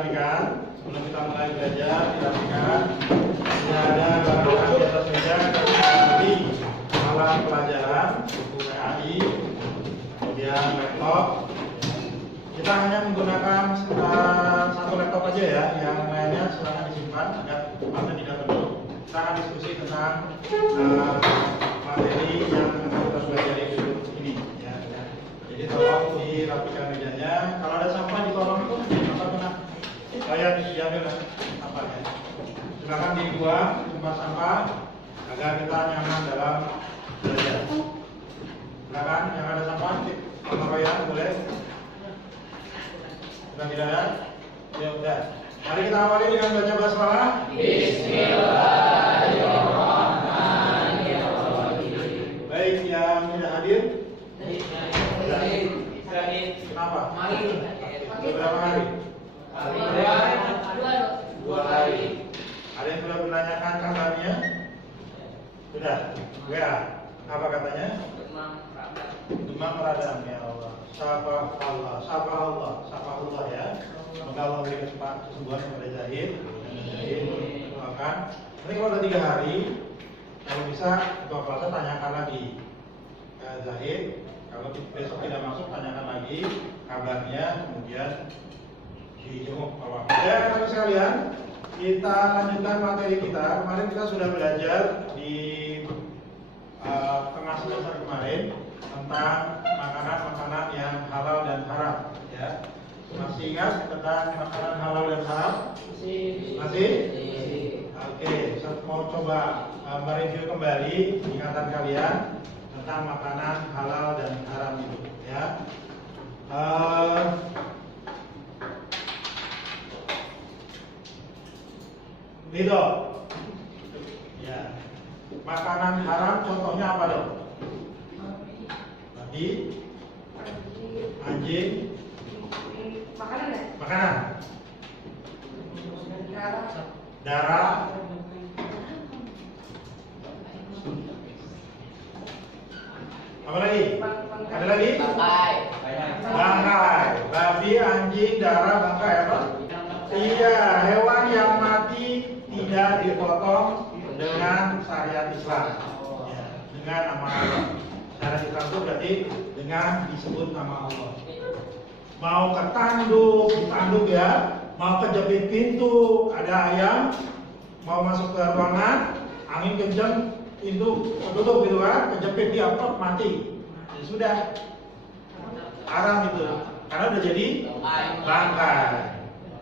dirapikan. Sebelum kita mulai belajar, dirapikan. Tidak ada barang di atas meja, tapi alat pelajaran, buku PAI, kemudian laptop. Kita hanya menggunakan satu laptop aja ya, yang lainnya silakan disimpan agar tempatnya tidak penuh. Kita akan diskusi tentang materi yang kita pelajari ini. Ya. Jadi tolong dirapikan mejanya. Kalau ada sampah ditolong itu apa benar? Saya diambil apa ya? Silakan dibuang tempat sampah agar kita nyaman dalam belajar. Silakan yang ada sampah, pengeroyan boleh. Sudah tidak ada? Ya udah. Mari kita awali dengan baca basmalah. Bismillahirrahmanirrahim. Baik, yang tidak hadir? Kenapa? Beberapa hari? Dua hari. Ada yang sudah menanyakan kabarnya? Sudah? WA. Apa katanya? Demam radang ya Allah. Sapa Allah ya. Semoga Allah beri kesembuhan kepada Zahid. Doakan. Nanti kalau ada 3 hari, kalau bisa ketua kelasnya tanyakan lagi ke Zahid. Kalau besok tidak masuk, tanyakan lagi kabarnya, kemudian dijenguk bahwa. Ya, teman sekalian, kita lanjutkan materi kita. Kemarin kita sudah belajar di tengah semester kemarin tentang makanan-makanan yang halal dan haram. Ya, masih ingat tentang makanan halal dan haram? Masih? Oke, saya mau coba mereview kembali ingatan kalian tentang makanan halal dan haram itu. Ya. Lido. Ya. Makanan haram contohnya apa dong? Babi, anjing, makanan ya? Makanan. Darah. Apa lagi? Ada lagi? Bangkai. Babi, anjing, darah, bangkai apa? Iya, hewan yang mati tidak dipotong dengan syariat Islam. Ya, dengan nama Allah. Syariat Islam itu berarti dengan disebut nama Allah. Mau ketanduk, ditanduk ya. Mau kejepit pintu, ada ayam. Mau masuk ke ruangan, angin kencang, pintu tertutup gitu kan, kejepit dia mati. Ya sudah. Haram itu. Karena udah jadi bangkai.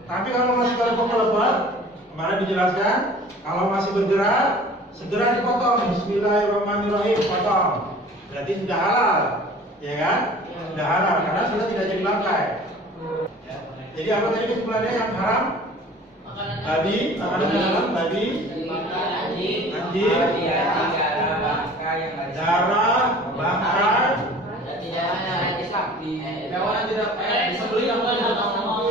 Tapi kalau masih kelepar, kemarin dijelaskan, kalau masih bergerak, segera dipotong. Bismillahirrahmanirrahim, potong. Berarti sudah halal, ya kan? Sudah halal karena sudah tidak jadi bangkai. Ya. Jadi apa tadi kesimpulannya yang haram? Babi, makanan haram, babi, anjing, darah, bangkai.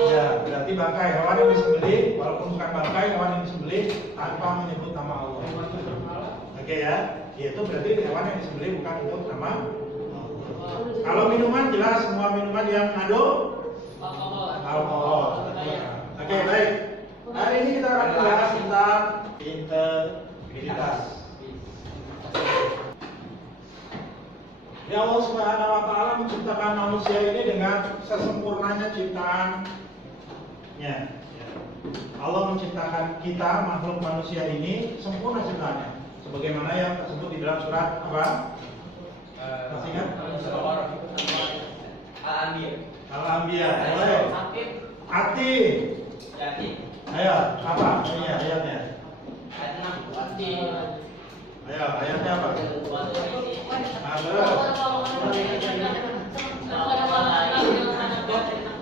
Ya, berarti bangkai hewan yang disembelih, walaupun bukan bangkai hewan yang disembelih tanpa menyebut nama Allah. Oke ya, itu berarti hewan yang disembelih bukan untuk nama Allah. Kalau minuman jelas semua minuman yang mengandung alkohol. Oke, baik. Hari ini kita akan bahas tentang integritas. Ya Allah Subhanahu wa Ta'ala menciptakan manusia ini dengan sesempurnanya ciptaannya. Allah menciptakan kita makhluk manusia ini sempurna ciptaannya. Sebagaimana yang tersebut di dalam surat apa? Masih ingat? Al-Anbiya. Boleh. Ati. Ayo, apa? Ini ayatnya. Ayo, ayatnya apa?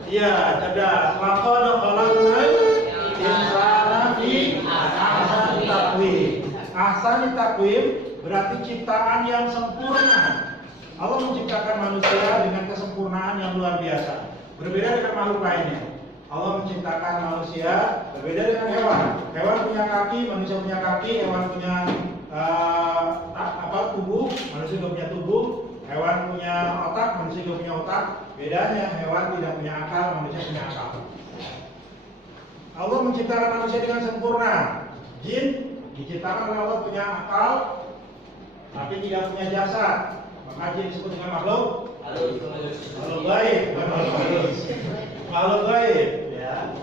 Iya, cerdas. Laqad khalaqnal insana fi ahsani taqwim. Ahsani taqwim berarti ciptaan yang sempurna. Allah menciptakan manusia dengan kesempurnaan yang luar biasa. Berbeda dengan makhluk lainnya. Allah menciptakan manusia berbeda dengan hewan. Hewan punya kaki, manusia punya kaki. Hewan punya tubuh, manusia juga punya tubuh. Hewan punya otak, manusia juga punya otak. Bedanya hewan tidak punya akal, manusia punya akal. Allah menciptakan manusia dengan sempurna. Jin diciptakan oleh Allah punya akal, tapi tidak punya jasad. Maka jin disebut dengan makhluk gaib, bukan makhluk gaib. Ya.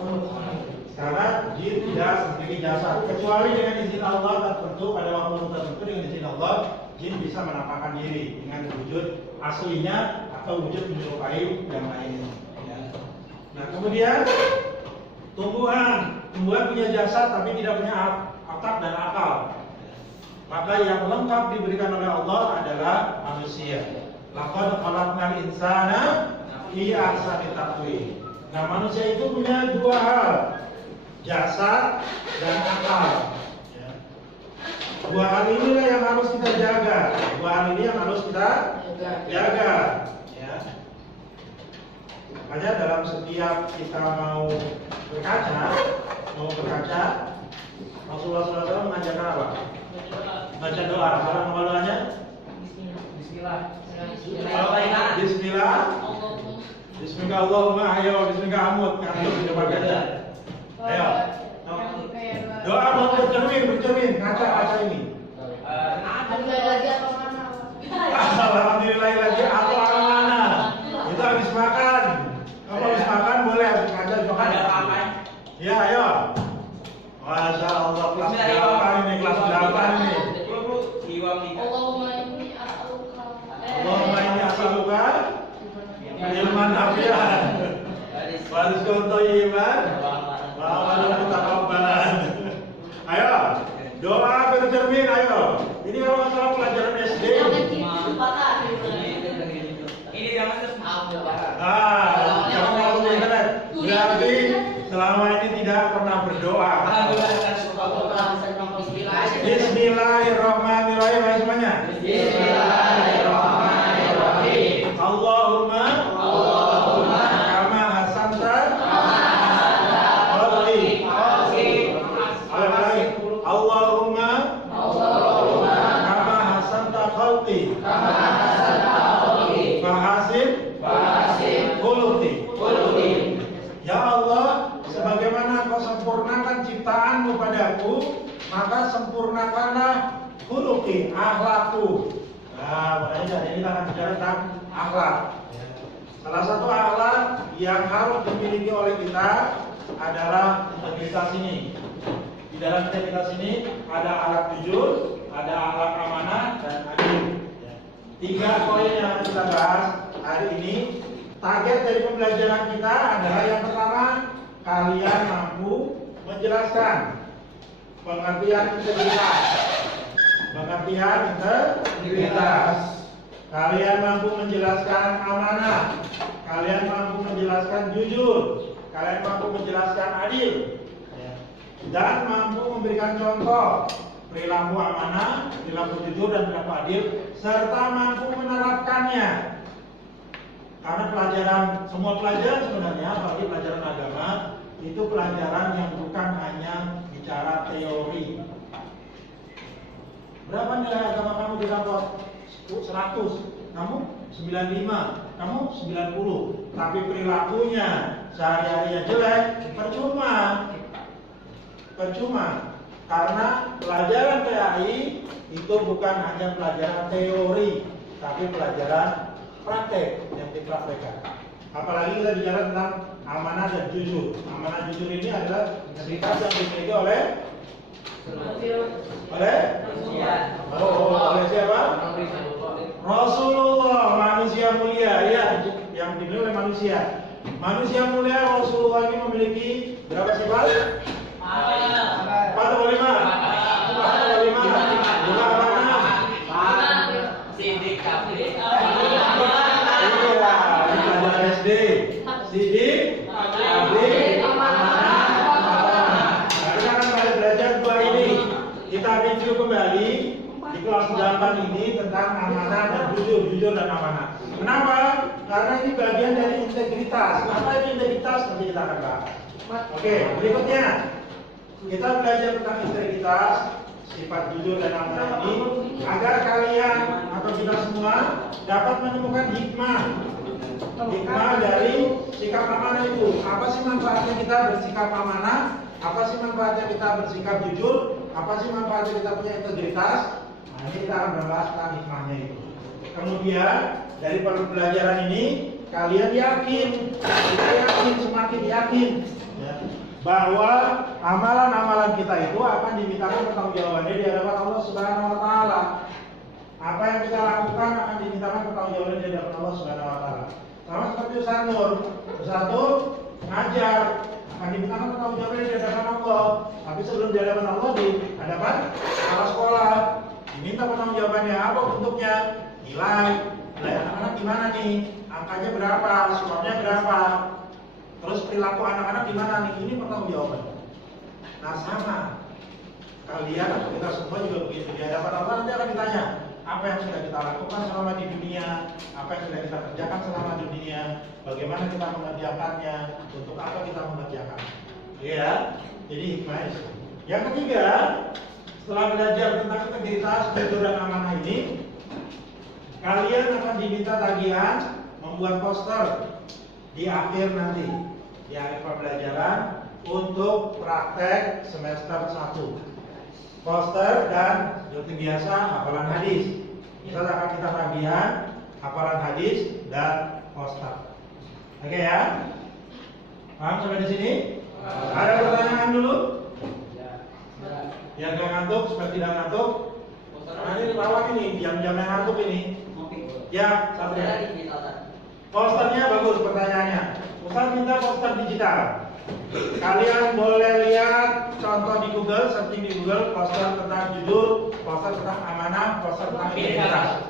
Karena jin tidak memiliki jasad, kecuali dengan izin Allah tertentu pada waktu tertentu dengan izin Allah, jin bisa menampakkan diri dengan wujud aslinya atau wujud menyerupai yang lainnya. Ya. Nah kemudian tumbuhan punya jasad tapi tidak punya otak dan akal. Maka yang lengkap diberikan oleh Allah adalah manusia. Laqad khalaqnal insana fi ahsani taqwim. Nah manusia itu punya dua hal, jasad dan akal. Ya. Dua hal inilah yang harus kita jaga. Dua hal ini yang harus kita jaga. Ya. Makanya dalam setiap kita mau berkaca, Rasulullah SAW mengajarkan apa? Baca doa. Salam apa doanya? Bismillah. Bismillah. Bismillah Allahumma ahya wa bismillah amut. Karena itu di depan kaca. Ayo. Doa mau bercermin, kaca ini. Alhamdulillah lagi atau mana? Itu habis makan. Kalau habis makan boleh habis kaca juga. Ya, ayo. Masya Allah, kelas 8 ini, kelas 8 ini. Allahumma inni as'aluka ilman nafi'an wa rizqan thayyiban wa amalan mutaqabbalan. Ayo, doa bercermin, ayo. Ini kalau masalah pelajaran SD. Ini jangan terus Jangan mau internet. Berarti selama ini tidak pernah berdoa. Bismillahirrahmanirrahim. Ayo semuanya. Bismillahirrahmanirrahim. Allahumma kama hasanta khalqi. Allahumma kama hasanta khalqi. Fahasin khuluqi. Ya Allah, sebagaimana Engkau sempurnakan ciptaanmu padaku, maka sempurnakanlah khuluqi, akhlakku. Nah, makanya jadi kita akan bicara tentang akhlak. Salah satu akhlak yang harus dimiliki oleh kita adalah integritas ini. Di dalam integritas ini ada akhlak jujur, ada akhlak amanah, dan adil. 3 poin yang akan kita bahas hari ini. Target dari pembelajaran kita adalah yang pertama, kalian mampu menjelaskan pengertian integritas. Kalian mampu menjelaskan amanah. Kalian mampu menjelaskan jujur. Kalian mampu menjelaskan adil. Dan mampu memberikan contoh perilaku amanah, perilaku jujur, dan perilaku adil, serta mampu menerapkannya. Karena semua pelajaran sebenarnya, apalagi pelajaran agama, itu pelajaran yang bukan hanya bicara teori. Berapa nilai agama kamu di rapor? 100, kamu 95, kamu 90. Tapi perilakunya sehari-harinya jelek, percuma. Karena pelajaran PAI itu bukan hanya pelajaran teori, tapi pelajaran praktek yang dipraktekkan. Apalagi kita bicara tentang amanah dan jujur. Amanah jujur ini adalah sifat yang dimiliki oleh siapa? Rasulullah, manusia mulia. Ya, yang dimiliki oleh manusia. Manusia mulia Rasulullah ini memiliki berapa sifat? 4 atau 5? 4 atau 5? Bukan mana? Sidik kabeh. Pelajaran SD. Sidik, kabeh, amanah. Kita akan belajar 2 ini. Kita review kembali di kelas 8 ini tentang amanah dan jujur dan amanah. Kenapa? Karena ini bagian dari integritas. Apa itu integritas? Nanti kita akan bahas. Oke, berikutnya kita belajar tentang integritas, sifat jujur dan amanah ini agar kalian atau kita semua dapat menemukan hikmah Hikmah dari sikap amanah itu. Apa sih manfaatnya kita bersikap amanah? Apa sih manfaatnya kita bersikap jujur? Apa sih manfaatnya kita punya integritas? Nah, ini kita akan bahas tentang hikmahnya itu. Kemudian dari pembelajaran ini kalian yakin, kita yakin, semakin yakin ya, bahwa amalan-amalan kita itu akan dimintakan pertanggungjawabannya di hadapan Allah Subhanahu Wa Taala. Apa yang kita lakukan akan dimintakan pertanggungjawabannya di hadapan Allah Subhanahu Wa Taala. Sama seperti Ustaz Nur ngajar akan dimintakan pertanggungjawabannya di hadapan Allah. Tapi sebelum di hadapan Allah, di hadapan kepala sekolah diminta pertanggungjawabannya. Apa bentuknya? Nilai anak-anak gimana nih? Angkanya berapa? Skornya berapa? Terus perilaku anak-anak gimana nih? Ini pertanggungjawaban. Nah sama, kalian atau kita semua juga begitu. Di hadapan Allah nanti akan ditanya, apa yang sudah kita lakukan selama di dunia, apa yang sudah kita kerjakan selama di dunia, bagaimana kita mengerjakannya, untuk apa kita mengerjakan. Ya, jadi hikmah itu. Yang ketiga, setelah belajar tentang integritas, jujur dan amanah ini, kalian akan diminta tagihan membuat poster di akhir nanti, di akhir pembelajaran untuk praktek semester 1. Poster dan seperti biasa hafalan hadis. Kita akan kita tagihan hafalan hadis dan poster. Oke ya? Paham sampai di sini? Ada pertanyaan dulu? Yang nggak ngantuk, seperti tidak ngantuk? Nah ini lawan ini, jam-jam yang ngantuk ini. Ya, satu ya. Posternya bagus pertanyaannya. Ustaz minta poster digital. Kalian boleh lihat contoh di Google, searching di Google, poster tentang jujur, poster tentang amanah, poster tentang integritas.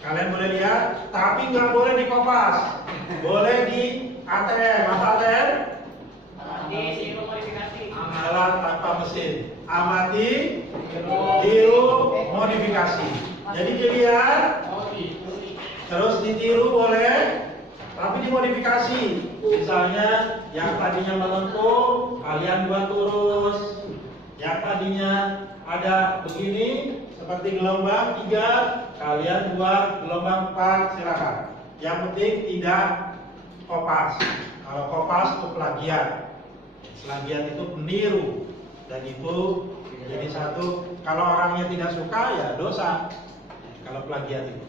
Kalian boleh lihat, tapi nggak boleh di Kompas, boleh di ATM. Apa ATM? Di modifikasi. Alat tanpa mesin. Amati, tiru, modifikasi. Jadi dilihat, terus ditiru boleh, tapi dimodifikasi. Misalnya yang tadinya melengkung, kalian buat lurus. Yang tadinya ada begini, seperti gelombang 3, kalian buat gelombang 4, silakan. Yang penting tidak kopas. Kalau kopas itu plagiat. Plagiat itu peniru, dan itu jadi satu. Kalau orangnya tidak suka ya dosa. Kalau plagiat itu.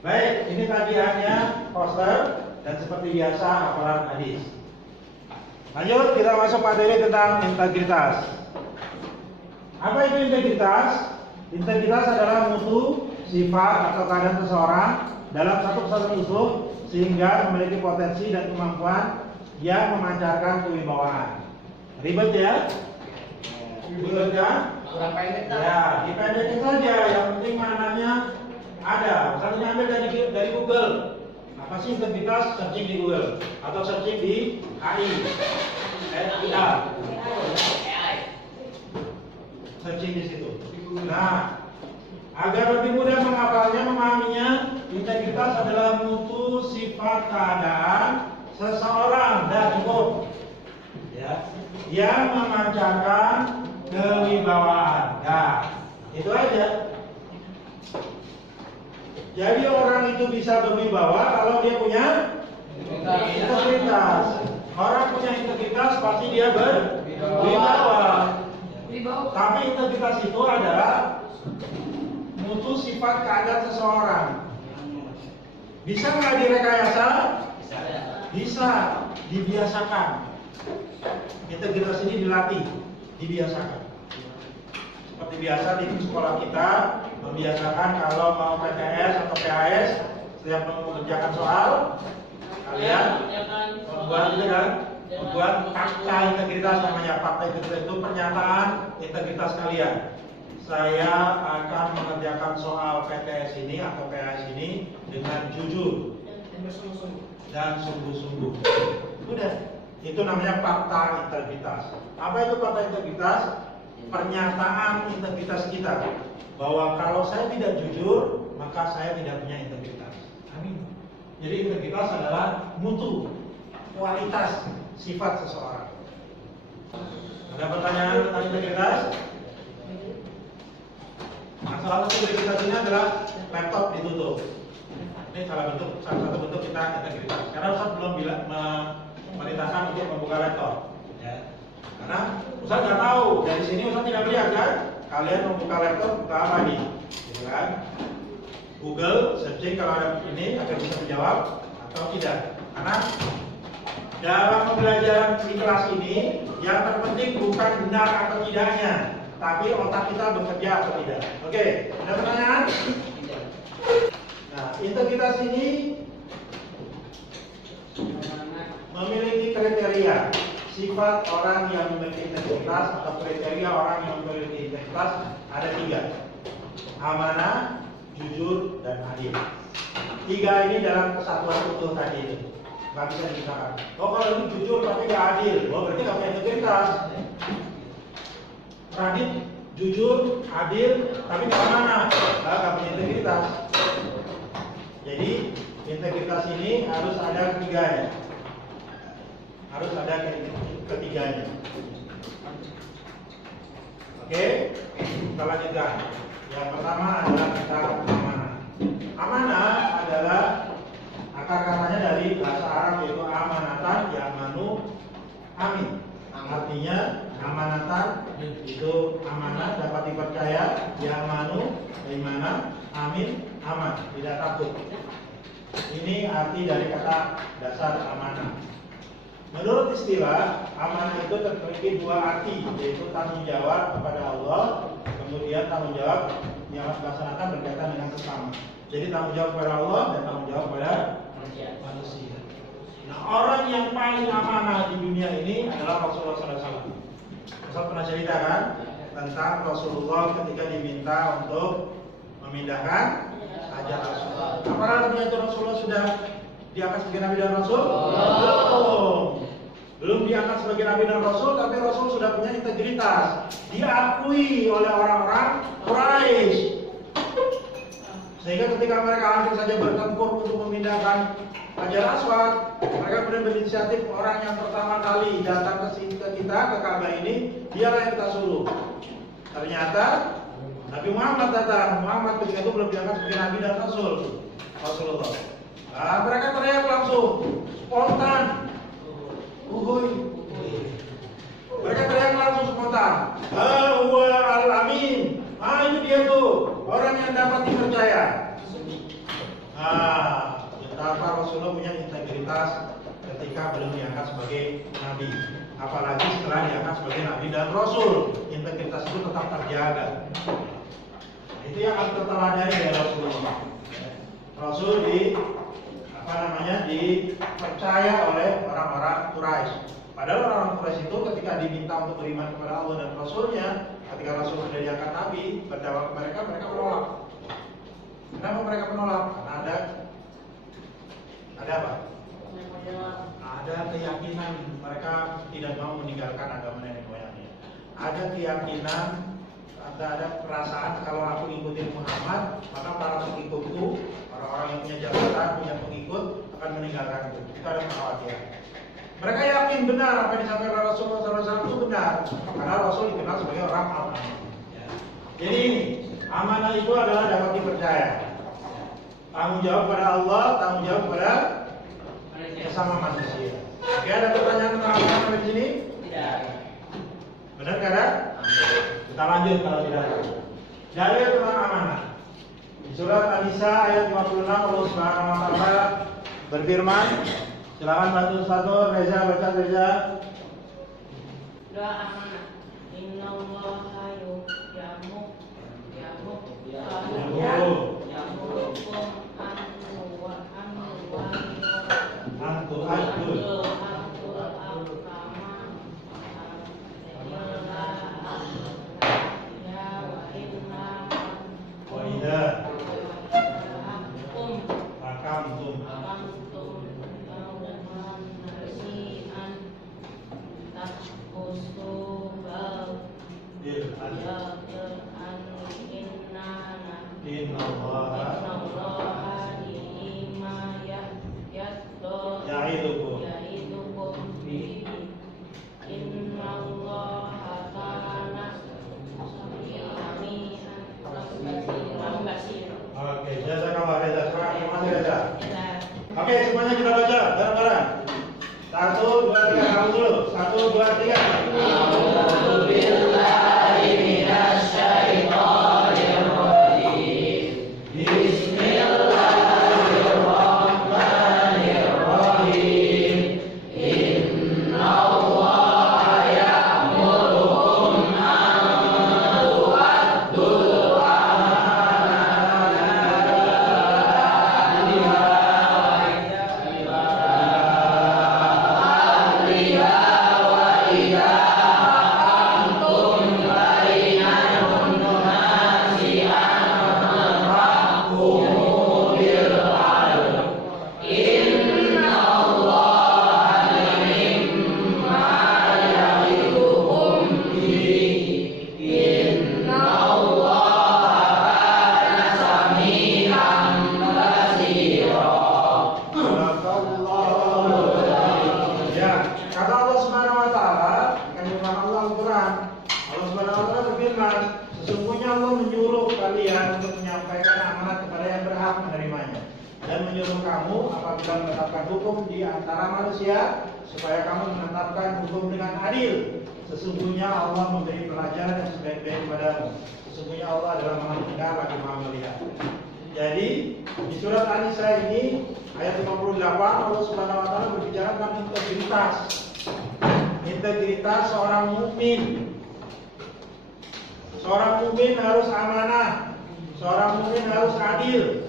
Baik, ini tagihannya poster dan seperti biasa hafalan hadis. Lanjut, kita masuk materi tentang integritas. Apa itu integritas? Integritas adalah mutu, sifat atau keadaan seseorang dalam satu kesatuan utuh sehingga memiliki potensi dan kemampuan yang memancarkan kewibawaan. Ribet ya? Ribet kan? Kurang pendek. Ya, dipendekin saja. Yang penting maknanya ada. Misalnya ambil dari Google. Apa sih integritas? Searching di Google atau searching di AI. Searching di situ. Nah, agar lebih mudah menghafalnya, memahaminya, integritas adalah mutu, sifat, keadaan seseorang dan umum, ya, yang memancarkan kewibawaan. Nah, itu aja. Jadi orang itu bisa berwibawa kalau dia punya integritas. Orang punya integritas pasti dia berwibawa. Tapi integritas itu adalah mutu, sifat, keadaan seseorang. Bisa nggak direkayasa? Bisa, dibiasakan. Integritas ini dilatih, dibiasakan. Seperti biasa di sekolah kita membiasakan kalau mau PTS atau PAS, setiap mengerjakan soal, kalian membuat fakta integritas, namanya fakta integritas itu pernyataan integritas kalian. Saya akan mengerjakan soal PTS ini atau PAS ini dengan jujur dan sungguh-sungguh. Udah, itu namanya fakta integritas. Apa itu fakta integritas? Pernyataan integritas kita bahwa kalau saya tidak jujur maka saya tidak punya integritas. Amin. Jadi integritas adalah mutu, kualitas sifat seseorang. Ada pertanyaan tentang integritas? Masalah integritas ini adalah laptop ditutup. Ini salah satu bentuk kita integritas. Karena Ustaz belum memerintahkan untuk membuka laptop. Ya. Karena Ustaz nggak tahu, dari sini Ustaz tidak melihat kan, kalian membuka laptop buka apa nih, gitu kan? Google searching kalau ada ini akan bisa menjawab atau tidak. Karena dalam pembelajaran di kelas ini yang terpenting bukan benar atau tidaknya, tapi otak kita bekerja atau tidak. Oke, ada pertanyaan? Nah, integritas ini memiliki kriteria. Sifat orang yang memiliki integritas atau kriteria orang yang memiliki integritas ada 3. Amanah, jujur, dan adil. 3 ini dalam kesatuan utuh tadi itu. Nggak bisa dipisahkan. Oh, kalau ini jujur tapi nggak adil, oh berarti nggak punya integritas. Radit jujur, adil, tapi nggak amanah, nggak punya integritas. Jadi integritas ini harus ada 3-nya. Harus ada ketiganya. Oke, kita lanjutkan. Yang pertama adalah kita amanah. Amanah adalah akar katanya dari bahasa Arab yaitu amanatan, ya'manu, amin. Artinya amanatan itu amanah, dapat dipercaya, ya'manu, bagaimana, amin, aman, tidak takut. Ini arti dari kata dasar amanah. Menurut istilah, amanah itu terpilih 2 arti, yaitu tanggung jawab kepada Allah, kemudian tanggung jawab yang harus dilaksanakan berkaitan dengan sesama. Jadi tanggung jawab kepada Allah dan tanggung jawab kepada manusia. Nah, orang yang paling amanah di dunia ini adalah Rasulullah SAW. Ustaz pernah cerita kan tentang Rasulullah ketika diminta untuk memindahkan hajat Rasulullah. Apakah artinya itu Rasulullah sudah diangkat sebagai Nabi dan Rasul? Belum diangkat sebagai Nabi dan Rasul, tapi Rasul sudah punya integritas, diakui oleh orang-orang Quraisy. Sehingga ketika mereka hampir saja bertempur untuk memindahkan Hajar Aswad, mereka kemudian berinisiatif orang yang pertama kali datang ke kita, ke Ka'bah ini, dialah yang kita suruh. Ternyata Nabi Muhammad datang. Muhammad ketika itu belum diangkat sebagai Nabi dan Rasulullah. Nah, mereka teriak langsung, spontan. Mereka teriak langsung spontan. Huwa al-amin. Itu dia tuh, orang yang dapat dipercaya. Betapa Rasulullah punya integritas ketika belum diangkat sebagai Nabi. Apalagi setelah diangkat sebagai Nabi dan Rasul, integritas itu tetap terjaga. Itu yang harus terteladani dari Rasulullah. Rasul dipercaya oleh orang-orang Quraisy. Padahal orang-orang Quraisy itu ketika diminta untuk beriman kepada Allah dan Rasulnya, ketika Rasul sudah diangkat Nabi, berdakwah ke mereka menolak. Kenapa mereka menolak? Karena ada apa? Ada keyakinan mereka tidak mau meninggalkan agama nenek moyangnya. Ada keyakinan, ada perasaan kalau aku ikutin Muhammad, maka para pengikutku, orang-orang yang punya jabatan, punya pengikut akan meninggalkanku. Itu ada kekhawatiran. Mereka yakin benar apa yang disampaikan Rasulullah SAW itu benar, karena Rasul dikenal sebagai orang amanah. Jadi ini, amanah itu adalah dapat dipercaya. Tanggung jawab pada Allah, tanggung jawab pada sesama manusia. Oke, ada pertanyaan tentang amanah di sini? Tidak. Benar kan? Kita lanjut kalau tidak ada. Dalil tentang amanah. Di surat An-Nisa ayat 56 Allah Subhanahu wa taala berfirman, silakan satu-satu Reza baca Reza. Doa amanah. Innallaha yamurukum Oke, jazakallah Reza. Terima kasih Reza. Oke, semuanya kita baca bareng-bareng. 1, 2, 3, kamu dulu. 1, 2, 3. A'udzubillahi minasyaitonir rajim. Bismillahirrahmanirrahim. Innallaha ya'murukum an tu'addul sesungguhnya Allah menyuruh kalian untuk menyampaikan amanat kepada yang berhak menerimanya dan menyuruh kamu apabila menetapkan hukum di antara manusia supaya kamu menetapkan hukum dengan adil. Sesungguhnya Allah memberi pelajaran yang sebaik-baik kepadamu. Sesungguhnya Allah adalah Maha mendengar lagi Maha melihat. Jadi di surat An-Nisa ini ayat 58 Allah Subhanahu wa taala berbicara tentang integritas seorang mukmin. Seorang mukmin harus amanah, seorang mukmin harus adil,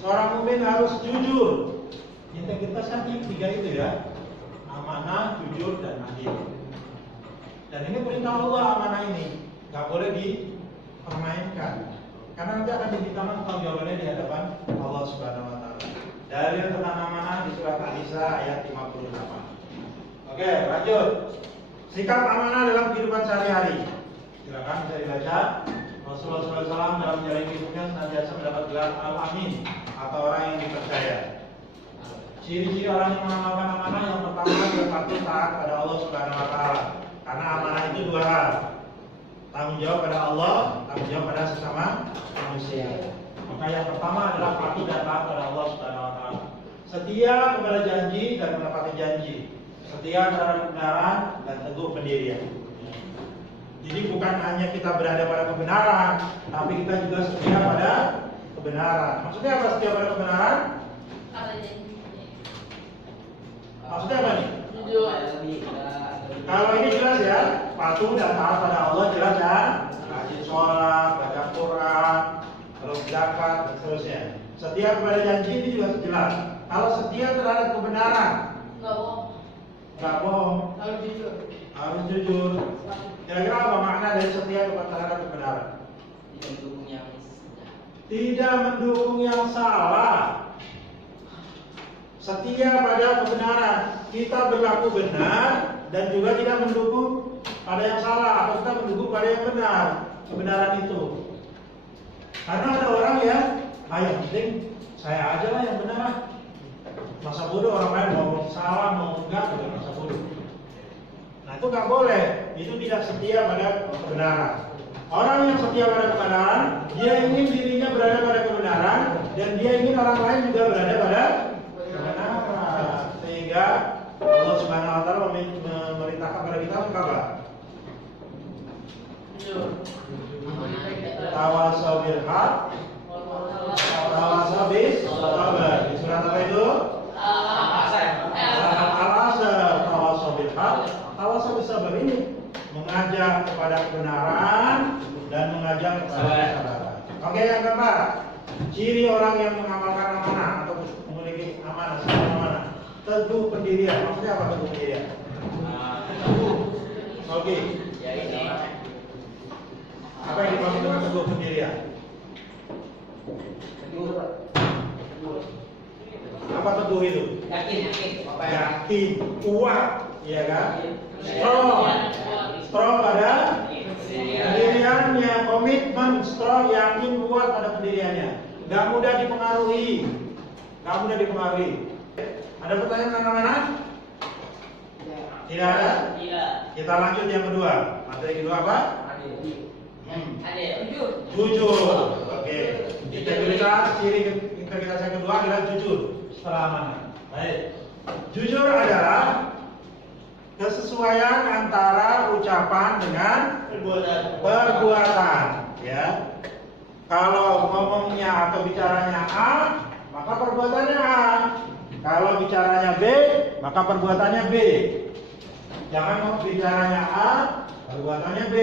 seorang mukmin harus jujur. Integritas kan tiga itu ya, amanah, jujur, dan adil. Dan ini perintah Allah amanah ini, nggak boleh dipermainkan, karena nanti akan diminta pertanggungjawabannya di hadapan Allah Subhanahu Wa Taala. Dalil tentang amanah di surat An-Nisa ayat 58. Oke, lanjut. Sikap amanah dalam kehidupan sehari-hari. Silakan bisa dibaca. Rasulullah SAW dalam menjalani hidupnya senantiasa mendapat gelar Al-Amin atau orang yang dipercaya. Ciri-ciri orang yang mengamalkan amanah yang pertama adalah patuh taat pada Allah Subhanahu Wa Taala. Karena amanah itu dua hal: tanggung jawab pada Allah, tanggung jawab pada sesama manusia. Maka yang pertama adalah patuh dan taat pada Allah Subhanahu Wa Taala. Setia kepada janji dan menepati janji. Setia terhadap kebenaran dan teguh pendirian. Jadi bukan hanya kita berada pada kebenaran, tapi kita juga setia pada kebenaran. Maksudnya apa setia pada kebenaran? Maksudnya apa nih? Kalau ini jelas ya, patuh dan taat pada Allah jelas ya. Rajin sholat, baca Quran, terus zakat dan seterusnya. Setia kepada janji ini juga jelas. Kalau setia terhadap kebenaran, nggak bohong, harus jujur. Kira-kira apa makna dari setia terhadap kebenaran? Tidak mendukung yang salah. Setia pada kebenaran. Kita berlaku benar dan juga tidak mendukung pada yang salah atau kita mendukung pada yang benar. Kebenaran itu. Karena ada orang yang yang penting saya aja lah yang benar. Masa bodoh orang lain mau salah mau enggak gitu, masa bodoh. Nah itu nggak boleh, itu tidak setia pada kebenaran. Orang yang setia pada kebenaran, dia ingin dirinya berada pada kebenaran dan dia ingin orang lain juga berada pada kebenaran. Sehingga Allah Subhanahu Wa Taala memerintahkan kepada kita untuk apa? Tawasau bil haq, tawasau bis sabar. Di surat apa itu? Al-Asr. Tawasau bil haq, tawasau bis sabar ini mengajak kepada kebenaran dan mengajak kepada kesabaran. Oke, yang keempat, ciri orang yang mengamalkan amanah atau memiliki amanah, sikap amanah, teguh pendirian. Maksudnya apa teguh pendirian? Teguh. Oke. Ya ini. Apa yang dimaksud dengan teguh pendirian? Apa teguh itu? Yakin, kuat, iya kan? Strong pada pendiriannya, komitmen, strong, yakin, kuat pada pendiriannya. Gak mudah dipengaruhi, Ada pertanyaan mana-mana? Tidak ada? Tidak. Kita lanjut yang kedua. Materi kedua apa? Ada Jujur. Oke. Integritas, ciri integritas yang kedua adalah jujur. selamanya. Baik. Jujur adalah kesesuaian antara ucapan dengan perbuatan. Ya. Kalau ngomongnya atau bicaranya A, maka perbuatannya A. Kalau bicaranya B, maka perbuatannya B. Jangan mau bicaranya A, perbuatannya B.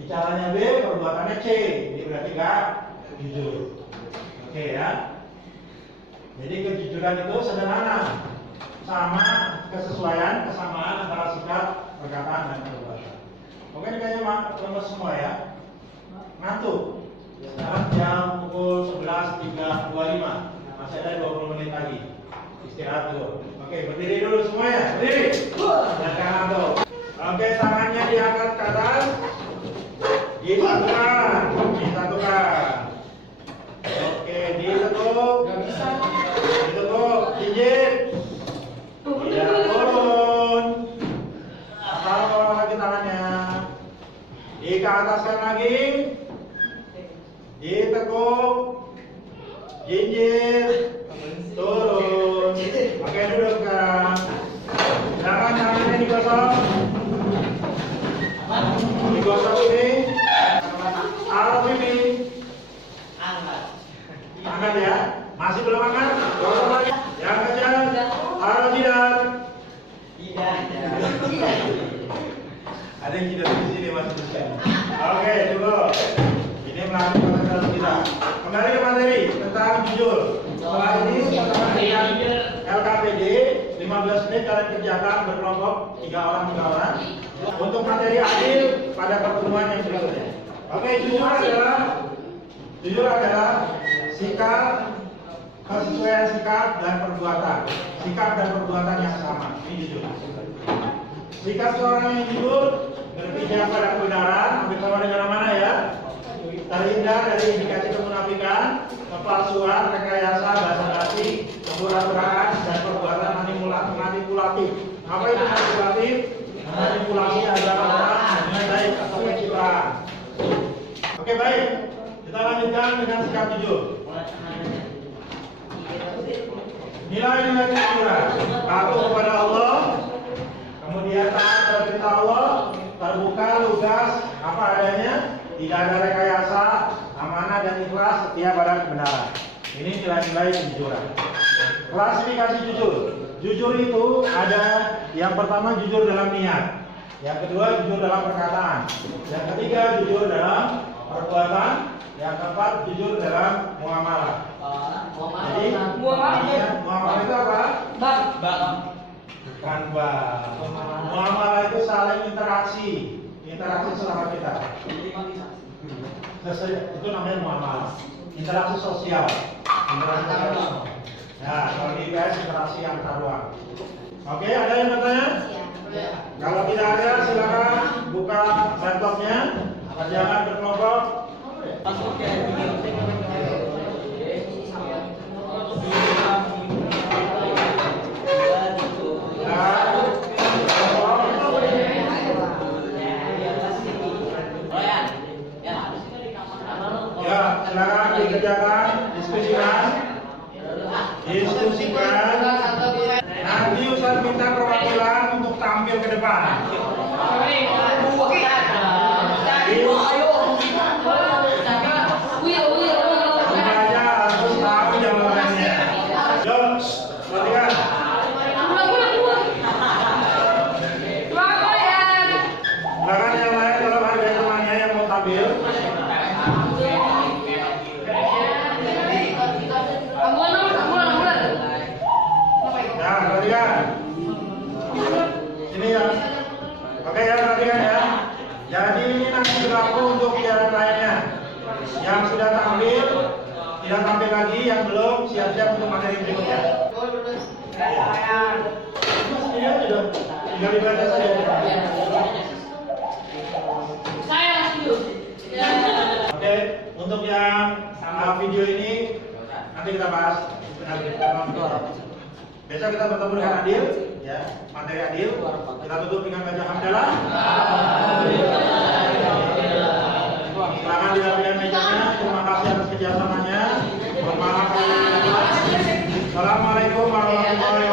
Bicaranya B, perbuatannya C. Ini berarti nggak jujur. Oke ya. Jadi kejujuran itu sederhana, sama kesesuaian, kesamaan antara sikap, perkataan dan perbuatan. Oke, ini kayaknya lemes semua ya. Ngantuk. Sekarang jam pukul 11.25. Masih ada 20 menit lagi. Istirahat dulu. Oke, berdiri dulu semuanya. Berdiri. Dan kanan tuh. Oke, tangannya diangkat ke atas. Disatukan. Disatukan. Oke, ditekuk. Ditekuk. Pijit. Ya, turun. Taruh lagi tangannya. Ke ataskan lagi. Ditekuk. Jinjit. Turun. Oke, duduk sekarang. Silakan tangannya digosok. Digosok ini. Taruh ini. Angkat ya. Masih belum angkat? Gosok lagi. Yang kejar. Taruh jidat. Ada yang jidat di sini masih di sini. Oke, cukup. Ini melatih konsentrasi kita. Kembali ke materi tentang jujur. Setelah ini setelah dengan LKPD 15 menit kalian kerjakan berkelompok 3 orang. Untuk materi akhir pada pertemuan yang berikutnya. Oke, jujur adalah sikap, kesesuaian sikap dan perbuatan. Sikap dan perbuatan yang sama. Ini jujur. Sikap seorang yang jujur berpijak pada kebenaran, ambil sama dengan mana ya? Terhindar dari indikasi kemunafikan, kepalsuan, rekayasa, basa-basi, kepura-puraan, dan perbuatan manipulatif. Apa itu manipulatif? Manipulasi adalah orang dengan baik atau pencitraan. Oke, baik. Kita lanjutkan dengan sikap jujur. Nilai-nilai kejujuran: patuh kepada Allah, kemudian taat pada perintah Allah, terbuka, lugas, apa adanya, tidak ada rekayasa, amanah dan ikhlas, setia pada kebenaran. Ini nilai-nilai kejujuran. Klasifikasi jujur. Jujur itu ada yang pertama jujur dalam niat, yang kedua jujur dalam perkataan, yang ketiga jujur dalam perbuatan, yang keempat jujur dalam muamalah. Jadi muamalah itu apa? Bukan bang. Muamalah itu saling interaksi selama kita. Itu namanya muamalah. Interaksi sosial. Nah, kalau di IPS interaksi antar ruang. Oke, ada yang bertanya? Kalau tidak ada, silakan buka laptopnya. Kerjakan berkelompok. Ya, silakan dikerjakan, diskusikan. Nanti Ustaz minta perwakilan untuk tampil ke depan. Semuanya harus tahu jawabannya. Yuk, perhatikan. Silakan yang lain kalau ada temannya yang mau tampil. Ya, perhatikan. Sini ya. Oke ya, perhatikan ya. Jadi ini nanti berlaku untuk jalan lainnya. Yang sudah tampil, tidak tampil lagi. Yang belum, siap-siap untuk materi berikutnya. Ini sudah tinggal dibaca saja. Oke, untuk yang video ini nanti kita bahas. Besok kita bertemu dengan Adil, ya, materi Adil. Kita tutup dengan baca hamdalah. Silakan dirapikan mejanya. Terima kasih atas kerjasamanya. Selamat. Assalamualaikum warahmatullahi